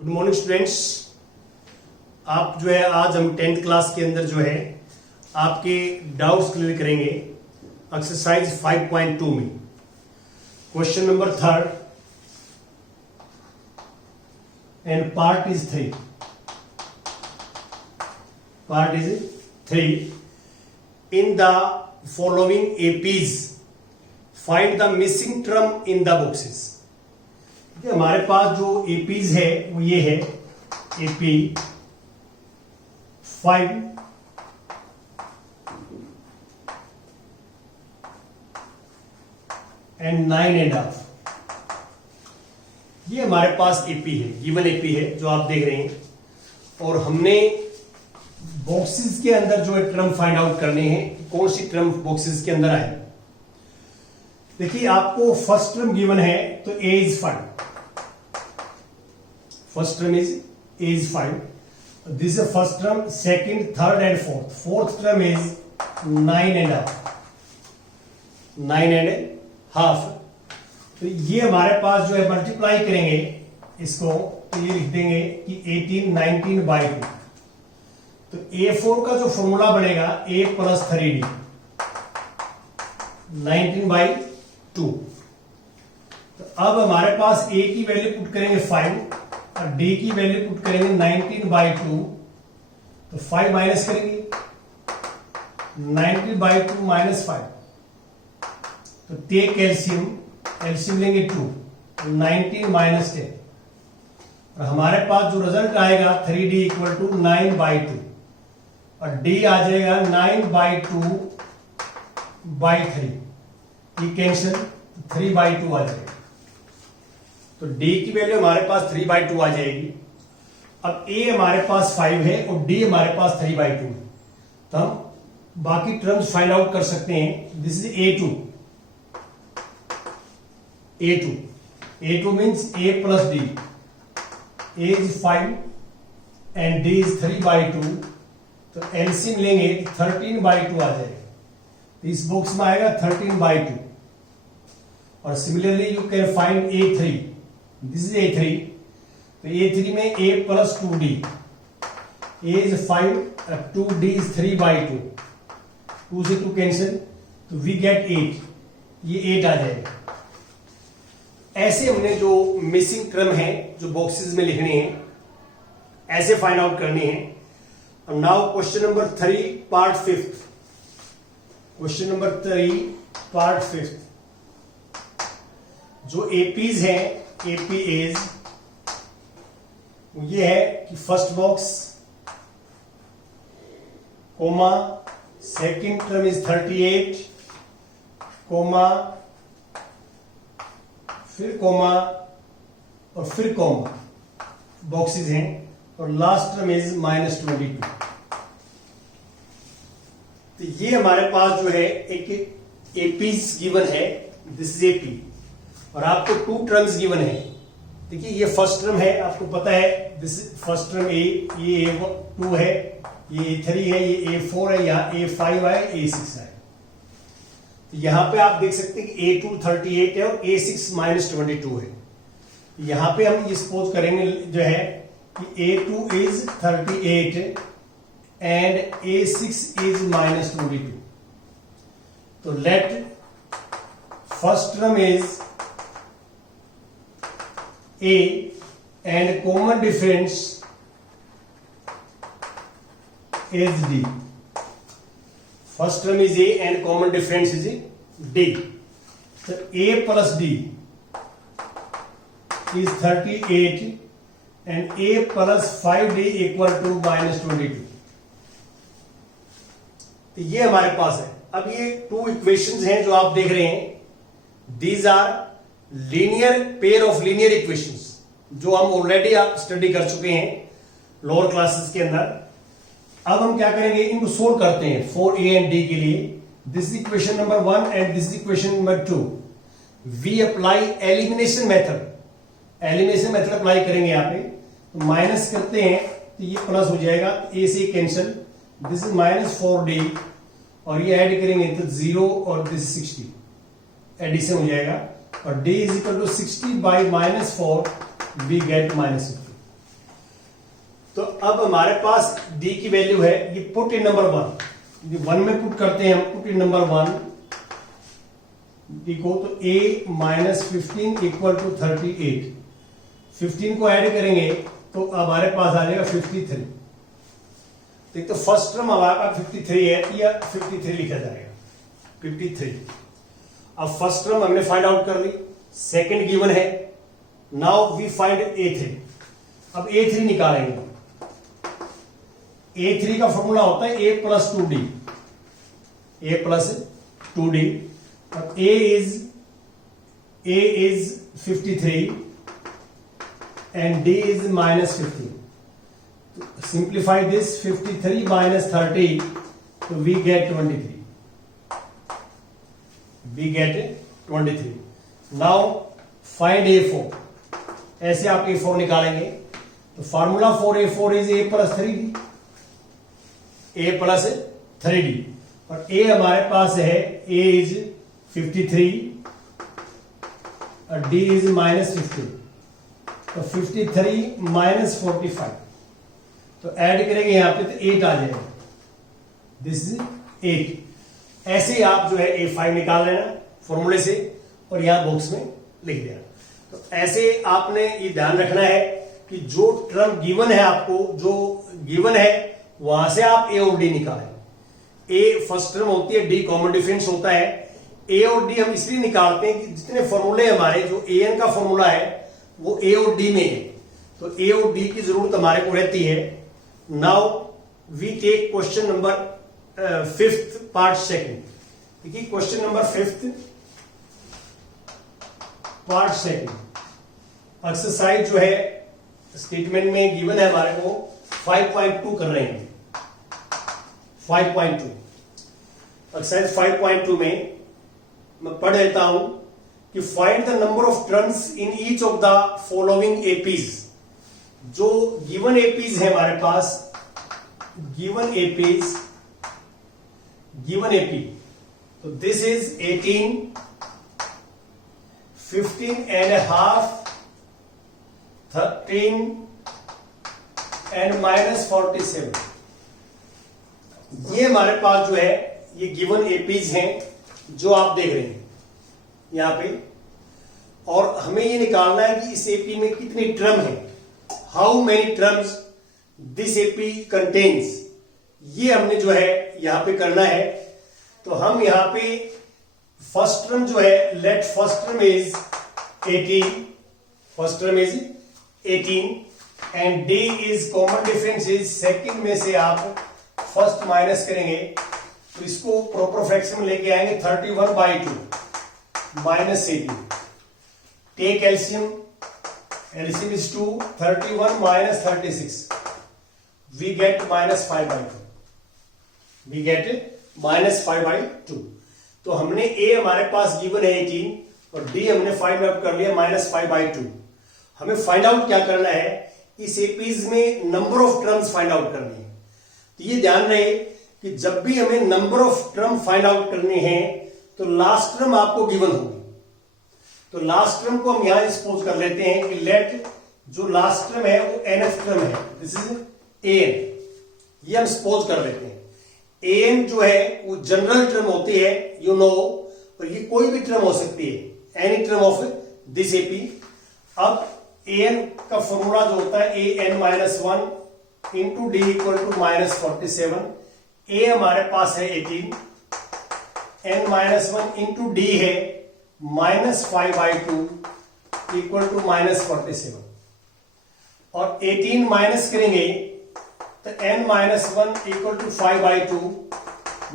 Good morning students. आप जो है आज हम 10th क्लास के अंदर जो है आपके डाउट्स क्लियर करेंगे एक्सरसाइज 5.2 में। Question number 3 and part is 3 in the following APs find the missing term in the boxes. हमारे पास जो एपीज है वो ये है एपी 5 एंड 9.5। ये हमारे पास एपी है, गिवन एपी है जो आप देख रहे हैं। और हमने बॉक्सेस के अंदर जो है टर्म फाइंड आउट करने हैं, कौन सी टर्म बॉक्सेस के अंदर आए। देखिए आपको फर्स्ट टर्म गिवन है तो a is 5। First term is 5. This is first term, second, third and fourth. Fourth term is 9.5. तो ये हमारे पास जो है मल्टीप्लाई करेंगे इसको तो ये लिख देंगे कि 18/19/2। तो A4 का जो फॉर्मूला बनेगा A + 3D 19/2। तो अब हमारे पास A की वैल्यू पुट करेंगे 5 और D की वैल्यू पुट करेंगे 19/2। तो 5 माइनस करेंगे 19/2 - 5। तो टेक एलसीएम लेंगे 2, 19 - 10। और हमारे पास जो रिजल्ट आएगा 3D = 9/2 और D आ जाएगा 9/2/3। ये कैंसिल 3/2 आ जाएगा। तो D की वैल्यू हमारे पास 3/2 आ जाएगी। अब A हमारे पास 5 है और D हमारे पास 3/2 है। तो हम बाकी टर्म्स फाइंड आउट कर सकते हैं। This is A2 means A + D। A is 5 and D is 3/2। तो एलसीएम लेंगे 13/2 आ जाएगा। इस बॉक्स में आएगा 13/2। और similarly you can find A3। This is A3। तो A3 में A + 2D। A इज 5 और 2D इज 3/2। 2 से 2 कैंसिल तो वी गेट 8। ये 8 आ जाएगा। ऐसे हमने जो मिसिंग टर्म है जो बॉक्सेस में लिखने हैं ऐसे फाइंड आउट करने हैं। और now question number 3 part 5। Question number 3 part 5। जो एपीज है एपी इज ये है कि first box comma, second term is 38 comma, फिर कोमा और फिर कोमा बॉक्सेस हैं। और लास्ट टर्म इज -22। तो ये हमारे पास जो है एक एपीज गिवन है। दिस इज एपी और आपको 2 टर्म्स गिवन है। देखिए ये फर्स्ट टर्म है, आपको पता है दिस फर्स्ट टर्म ये A2 है, ये A3 है, ये A4 है, यहाँ A5 है, A6 है। तो यहां पे आप देख सकते हैं कि A2 38 है और A6 -22 है। यहां पे हम ये सपोज करेंगे जो है कि A2 is 38 and A6 is -22। तो let first term is A and common difference is D. First term is A and common difference is D. So A + D is 38 and A + 5D = -22. तो ये हमारे पास है। अब ये 2 equations हैं जो आप देख रहे हैं। These are linear pair of linear equations जो हम ऑलरेडी आप स्टडी कर चुके हैं लोअर क्लासेस के अंदर। अब हम क्या करेंगे, इनको सोल्व करते हैं फॉर A एंड D के लिए। This equation number 1 and this equation number 2। We apply elimination method apply करेंगे यहाँ पे। तो माइनस करते हैं तो ये प्लस हो जाएगा, A से कैंसिल। दिस इज -4D और ये ऐड करेंगे तो 0 और दिस 60 एडिशन हो जाएगा। और D = 60 by -4 we get -50। तो अब हमारे पास डी की वैल्यू है, ये पुट इन नंबर 1, 1 में पुट करते हैं हम, पुट इन नंबर 1 देखो तो a माइनस 15 इक्वल टू 38, 15 को ऐड करेंगे तो हमारे पास आ जाएगा 53। तो फर्स्ट टर्म हमारे पास 53 है, या 53 लिखा जाएगा 53। अब फर्स्ट टर्म हमने फाइंड आउट कर ली, सेकंड गिवन है, नाउ वी फाइंड A3। अब A3 निकालेंगे, A3 का फॉर्मूला होता है A plus 2D, A plus 2D। अब A is 53 and D is minus 15. Simplify this, 53 minus 30, so we get 23. We get 23. Now find A4. ऐसे आप A4 निकालेंगे तो formula for A4 is A plus 3D, A plus 3D, और A हमारे पास है A is 53 और D is minus 15, तो 53 माइनस 45, तो ऐड करेंगे यहां पे तो 8 आ जाएगा, दिस इज 8। ऐसे ही आप जो है A5 निकाल लेना फॉर्मूले से और यहां बॉक्स में लिख देना। तो ऐसे आपने ये ध्यान रखना है कि जो टर्म गिवन है आपको, जो गिवन है वहां से आप A और D निकालें। A फर्स्ट टर्म होती है, D कॉमन डिफरेंस होता है। A और D हम इसलिए निकालते हैं कि जितने फॉर्मूले हमारे, जो AN का फॉर्मूला है वो A और D में है, तो A और D की जरूरत हमारे को रहती है। Now we take question number 5th part second. देखिए question number 5th part second, exercise जो है स्टेटमेंट में गिवन है हमारे को 5.2 कर रहे हैं। 5.2 एक्सरसाइज 5.2 में मैं पढ़ लेता हूं कि find the number of terms in each of the following APs. जो गिवन एपीज है हमारे पास, गिवन एपीज, गिवन एपी, तो this is 18, 15 and a half, 13 and minus 47। ये हमारे पास जो है ये गिवन एपीज हैं जो आप देख रहे हैं यहां पे, और हमें ये निकालना है कि इस एपी में कितनी टर्म है, how many terms this AP contains. ये हमने जो है यहां पे करना है। तो हम यहां पे फर्स्ट टर्म जो है, let first term is 18, first term is 18 and D इज कॉमन डिफरेंस इज, सेकंड में से आप फर्स्ट माइनस करेंगे तो इसको प्रॉपर फ्रैक्शन में लेके आएंगे 31/2 minus 18। Take LCM, LCM is 2, 31 minus 36, we get minus 5/2, we get minus 5/2। तो हमने A हमारे पास गिवन है 18 और D हमने फाइंड आउट कर लिया माइनस 5/2। हमें फाइंड आउट क्या करना है, इस एपीज में number of terms find out करनी है। तो ये ध्यान रहे कि जब भी हमें number of term find out करने हैं तो लास्ट टर्म आपको गिवन होगी। तो लास्ट टर्म को हम यहां सपोज कर लेते हैं कि लेट जो लास्ट टर्म है वो nth टर्म है, दिस इज an, ये हम सपोज कर लेते हैं। an जो है वो जनरल टर्म होती है, यू नो, और ये कोई भी टर्म हो सकती है, any term of this AP. अब an का फॉर्मूला जो होता है an-1 into d equal to minus 47। A हमारे पास है 18, n-1 इंटू डी है माइनस 5/2 इक्वल टू माइनस 47, और 18 माइनस करेंगे तो n-1 equal to 5/2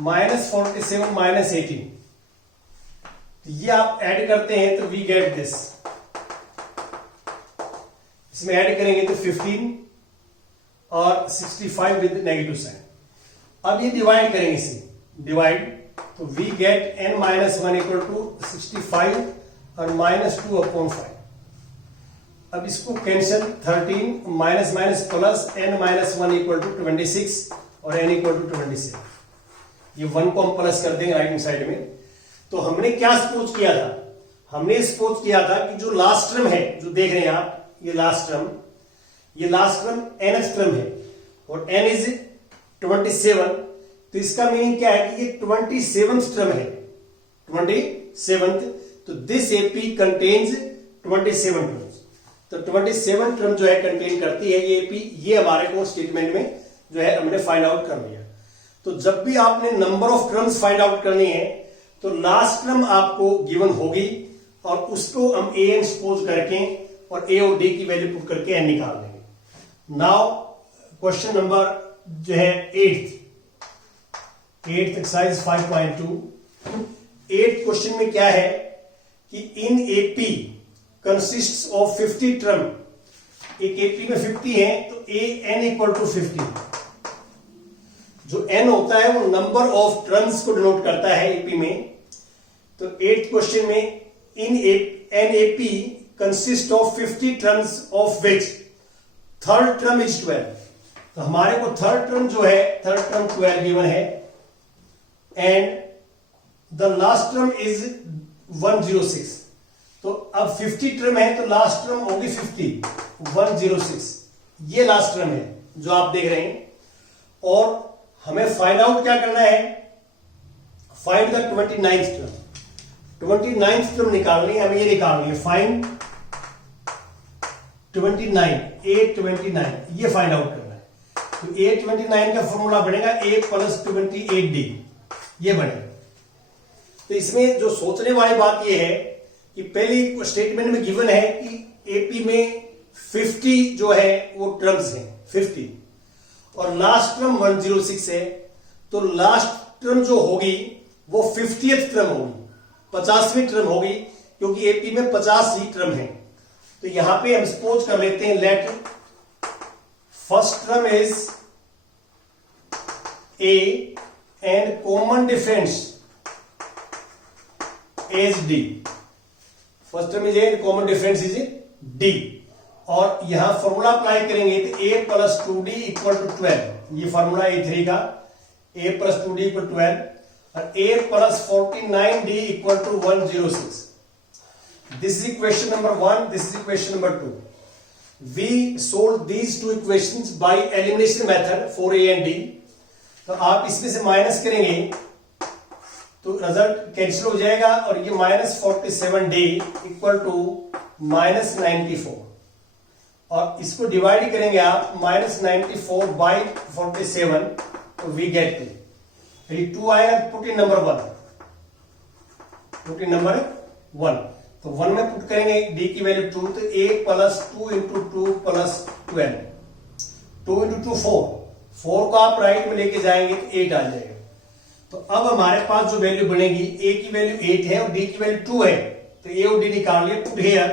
minus 47 minus 18। तो ये आप ऐड करते हैं तो वी गेट दिस, इसमें ऐड करेंगे तो 15 और 65 विद नेगेटिव साइन। अब ये डिवाइड करेंगे, इसे डिवाइड, तो we get n-1 equal to 65 और -2/5। अब इसको cancel, 13 minus minus plus, n-1 equal to 26 और n इक्वल टू 27। ये 1 को हम प्लस कर देंगे राइट हैंड साइड में। तो हमने क्या सपोज किया था, हमने सपोज किया था कि जो लास्ट टर्म है, जो देख रहे हैं आप, ये लास्ट टर्म, ये लास्ट टर्म nth टर्म है और n इज 27, तो इसका मीनिंग क्या है कि ये 27th टर्म है, 27th, तो दिस एपी कंटेन्स 27 टर्म्स। तो 27 टर्म जो है कंटेन करती है ये एपी, ये हमारे को स्टेटमेंट में जो है हमने फाइंड आउट कर लिया। तो जब भी आपने number of terms find out करनी है तो लास्ट टर्म आपको गिवन होगी और उसको हम ए एन सपोज करके और ए और डी की वैल्यू पुट करके एन निकाल देंगे। नाउ क्वेश्चन नंबर जो है 8th एक्सरसाइज 5.2। 8th क्वेश्चन में क्या है कि in AP consists of 50 term, एक एपी में 50 है तो ए एन इक्वल टू 50। जो एन होता है वो नंबर ऑफ टर्म्स को डिनोट करता है एपी में। तो 8th क्वेश्चन में in an AP consist of 50 terms of which third term is 12। तो हमारे को थर्ड टर्म जो है, थर्ड टर्म 12 गिवन है and the last term is 106। तो अब 50 टर्म है तो लास्ट टर्म होगी 50, 106 ये लास्ट टर्म है जो आप देख रहे हैं। और हमें फाइंड आउट क्या करना है, find the 29th term. 29th term निकालनी है, हमें ये निकालनी है, फाइंड 29, A29 ये फाइंड आउट करना है। तो A29 का फॉर्मूला बनेगा A + 28D, ये बनेगा। तो इसमें जो सोचने वाली बात ये है कि पहली स्टेटमेंट में गिवन है कि एपी में 50 जो है वो टर्म्स हैं 50 और लास्ट टर्म 106 है, तो लास्ट टर्म जो होगी वो 50th टर्म होगी, 50वीं टर्म होगी, क्योंकि एपी में 50 ही टर्म है। तो यहां पे हम सपोज कर लेते हैं let first term is A and common difference is D. First term is a, common difference is D, और यहां फॉर्मूला अप्लाई करेंगे तो a + 2d = 12, ये फॉर्मूला A3 का, a + 2d = 12 और a + 49d = 106। This is equation number 1, this is equation number 2. We solved these two equations by elimination method for a and d. तो आप इसमें से माइनस करेंगे तो रिजल्ट कैंसिल हो जाएगा और ये -47d = -94, और इसको डिवाइड करेंगे आप -94/47, तो वी गेट 2। ये 2 आएगा, put in number 1, put in number 1, तो 1 में पुट करेंगे d की वैल्यू 2, तो a + 2 × 2 + 12, 2 × 2 4 को आप राइट में लेके जाएंगे तो 8 आ जाएगा। तो अब हमारे पास जो वैल्यू बनेगी, a की वैल्यू 8 है और d की वैल्यू 2 है, तो a और d निकाल लिए, पुट हियर,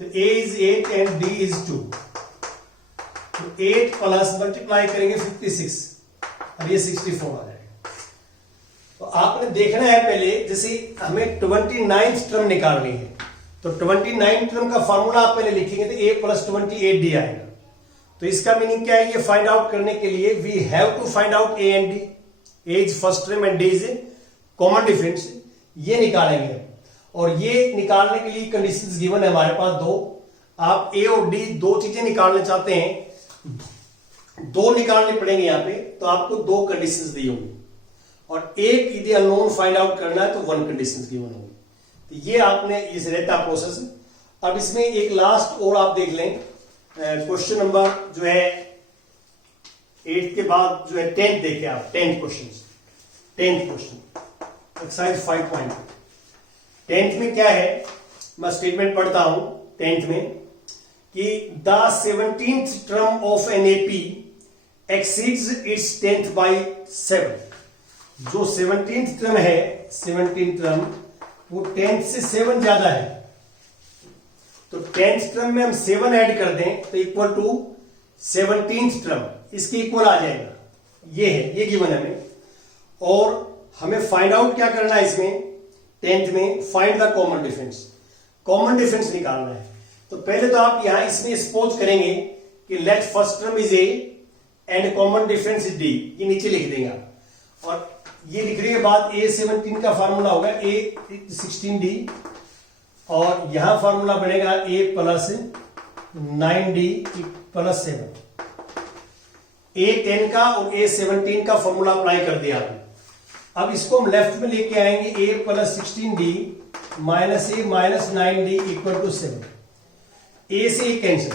तो a is 8 and d is 2, तो 8 प्लस मल्टीप्लाई करेंगे 56 और ये 64 आ जाएगा। तो आपने देखना है पहले, जैसे हमें 29th टर्म निकालनी है तो 29th टर्म का फॉर्मूला आप पहले लिखेंगे तो a + 28d आएगा। तो इसका मीनिंग क्या है, ये फाइंड आउट करने के लिए we have to find out a and d, a इज फर्स्ट टर्म एंड d इज कॉमन डिफरेंस, ये निकालेंगे। और ये निकालने के लिए कंडीशंस गिवन है हमारे पास दो। आप ए और डी दो चीजें निकालना चाहते हैं, दो निकालने पड़ेंगे यहां पे, तो आपको दो कंडीशंस दी होंगी और एक यदि अननोन फाइंड आउट करना है तो 1 कंडीशंस गिवन होगी। तो ये आपने इस रहता प्रोसेस। अब इसमें एक लास्ट और आप देख लें, क्वेश्चन नंबर जो है 8 के बाद जो है 10th देखे आप, 10th क्वेश्चन एक्सरसाइज 5.2। 10th में क्या है, मैं स्टेटमेंट पढ़ता हूं 10th में कि the 17th term of an AP exceeds its 10th by 7। जो 17th टर्म है, 17th टर्म वो 10th से 7 ज्यादा है, तो 10th टर्म में हम 7 ऐड कर दें तो इक्वल टू 17th टर्म, इसके इक्वल आ जाएगा। ये है, ये गिवन है हमें, और हमें फाइंड आउट क्या करना है इसमें 10th में, find the common difference, common difference निकालना है। तो पहले तो आप यहां इसमें सपोज करेंगे कि let first term is A and common difference is D, ये नीचे लिख देंगे आप, और ये लिखने के बाद A17 का फार्मूला होगा A16D, और यहां फार्मूला बनेगा A + 9d प्लस 7, A10 का और A17 का फॉर्मूला अप्लाई कर दिया आपने। अब इसको हम लेफ्ट में लेके आएंगे, a plus 16d minus a minus 9d equal to 7। a से a कैंसिल,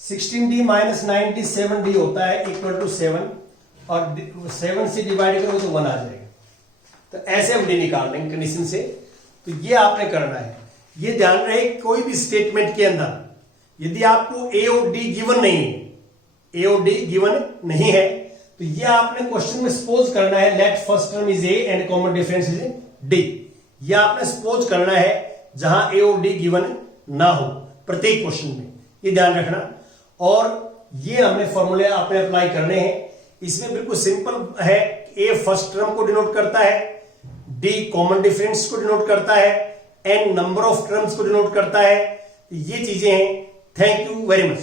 16d माइनस 9d 7d होता है इक्वल टू 7, और 7 से डिवाइड करोगे तो 1 आ जाएगा। तो ऐसे हम d निकाल लेंगे कंडीशन से। तो ये आपने करना है। ये ध्यान रहे, कोई भी स्टेटमेंट के अंदर यदि आपको a और d गिवन नहीं है, a और d गिवन नहीं है, तो ये आपने क्वेश्चन में सपोज करना है let first term is a and common difference is d। ये आपने सपोज करना है जहां a और d गिवन ना हो प्रत्येक क्वेश्चन में, ये ध्यान रखना। और ये हमने फॉर्मूले आपने अप्लाई करने हैं। इसमें बिल्कुल सिंपल है, a फर्स्ट टर्म को डिनोट करता है, d कॉमन डिफरेंस को डिनोट करता है, n नंबर ऑफ टर्म्स को डिनोट करता है। ये चीजें हैं। Thank you very much.